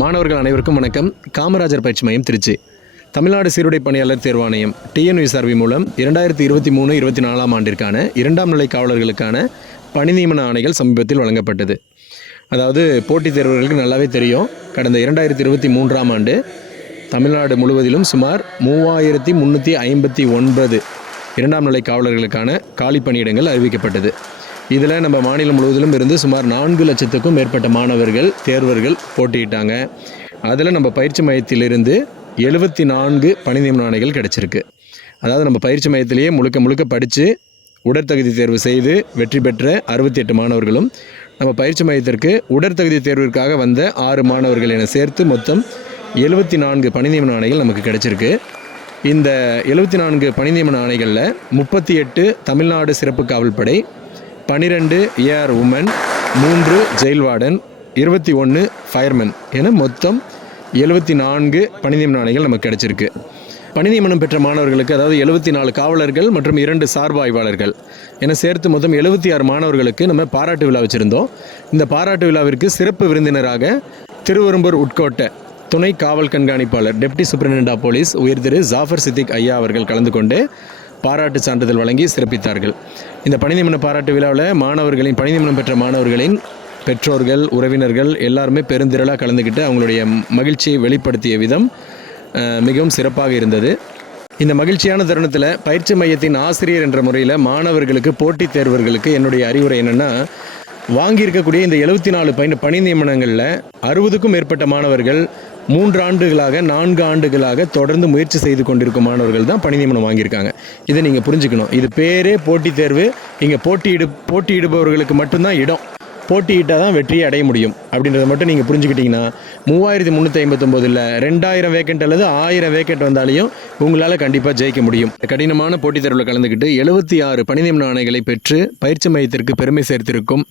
மாணவர்கள் அனைவருக்கும் வணக்கம். காமராஜர் பயிற்சி மையம் திருச்சி. தமிழ்நாடு சீருடை பணியாளர் தேர்வாணையம் TNVSRB மூலம் 2023-24 ஆண்டிற்கான 2ஆம் நிலை காவலர்களுக்கான பணி நியமன ஆணைகள் சமீபத்தில் வழங்கப்பட்டது. அதாவது போட்டித் தேர்வர்களுக்கு நல்லாவே தெரியும், கடந்த 2023ஆம் ஆண்டு தமிழ்நாடு முழுவதிலும் சுமார் 3359 2ஆம் நிலை காவலர்களுக்கான காலி பணியிடங்கள் அறிவிக்கப்பட்டது. இதில் நம்ம மாநிலம் முழுவதிலும் இருந்து சுமார் 4 லட்சத்துக்கும் மேற்பட்ட மாணவர்கள் தேர்வர்கள் போட்டியிட்டாங்க. அதில் நம்ம பயிற்சி மையத்திலிருந்து 74 பணி நியமன ஆணைகள் கிடச்சிருக்கு. அதாவது நம்ம பயிற்சி மையத்திலேயே முழுக்க படித்து உடற்தகுதி தேர்வு செய்து வெற்றி பெற்ற 68 மாணவர்களும், நம்ம பயிற்சி மையத்திற்கு உடற்தகுதி தேர்விற்காக வந்த 6 மாணவர்கள் என சேர்த்து மொத்தம் 74 பணி நியமன ஆணைகள் நமக்கு கிடச்சிருக்கு. இந்த 74 பணி நியமன ஆணைகளில் 38 தமிழ்நாடு சிறப்பு காவல்படை, 12 AR women, 3 jail warden, 21 fireman என மொத்தம் 74 பணி நியமன ஆணைகள் நமக்கு கிடைச்சிருக்கு. பணி நியமனம் பெற்ற மாணவர்களுக்கு, அதாவது 74 காவலர்கள் மற்றும் 2 சார்பு ஆய்வாளர்கள் என சேர்த்து மொத்தம் 76 மாணவர்களுக்கு நம்ம பாராட்டு விழா வச்சுருந்தோம். இந்த பாராட்டு விழாவிற்கு சிறப்பு விருந்தினராக திருவெரும்பூர் உட்கோட்ட துணை காவல் கண்காணிப்பாளர் டெப்டி சூப்பரிண்டென்டென்ட் ஆஃப் போலீஸ் உயர் திரு ஜாஃபர் சித்திக் ஐயா அவர்கள் கலந்து கொண்டு பாராட்டு சான்றிதழ் வழங்கி சிறப்பித்தார்கள். இந்த பணி நியமன பாராட்டு விழாவில் மாணவர்களின் பணி நியமனம் பெற்ற மாணவர்களின் பெற்றோர்கள், உறவினர்கள் எல்லாருமே பெருந்திரளாக கலந்துக்கிட்டு அவங்களுடைய மகிழ்ச்சியை வெளிப்படுத்திய விதம் மிகவும் சிறப்பாக இருந்தது. இந்த மகிழ்ச்சியான தருணத்தில் பயிற்சி மையத்தின் ஆசிரியர் என்ற முறையில் மாணவர்களுக்கு, போட்டித் தேர்வர்களுக்கு என்னுடைய அறிவுரை என்னென்னா, வாங்கியிருக்கக்கூடிய இந்த 74 பணி நியமனங்களில் 60க்கும் மேற்பட்ட மாணவர்கள் 3 ஆண்டுகளாக 4 ஆண்டுகளாக தொடர்ந்து முயற்சி செய்து கொண்டிருக்கும் மாணவர்கள் தான் பணி நியமனம் வாங்கியிருக்காங்க. இதை நீங்கள் புரிஞ்சுக்கணும். இது பேரே போட்டித் தேர்வு. இங்கே போட்டியிடுபவர்களுக்கு மட்டும்தான் இடம், போட்டியிட்டால் தான் வெற்றியை அடைய முடியும் அப்படின்றத மட்டும் நீங்கள் புரிஞ்சுக்கிட்டிங்கன்னா 3359 2000 வேக்கண்ட் அல்லது 1000 வேக்கண்ட் வந்தாலையும் உங்களால் கண்டிப்பாக ஜெயிக்க முடியும். கடினமான போட்டித் தேர்வில் கலந்துக்கிட்டு 76 பணி நியமன ஆணைகளை பெற்று பயிற்சி மையத்திற்கு பெருமை சேர்த்திருக்கும்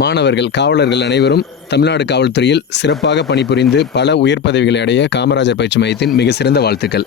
மாணவர்கள், காவலர்கள் அனைவரும் தமிழ்நாடு காவல்துறையில் சிறப்பாக பணிபுரிந்து பல உயர் பதவிகளை அடைய காமராஜர் பயிற்சி மையத்தின் மிக சிறந்த வாழ்த்துக்கள்.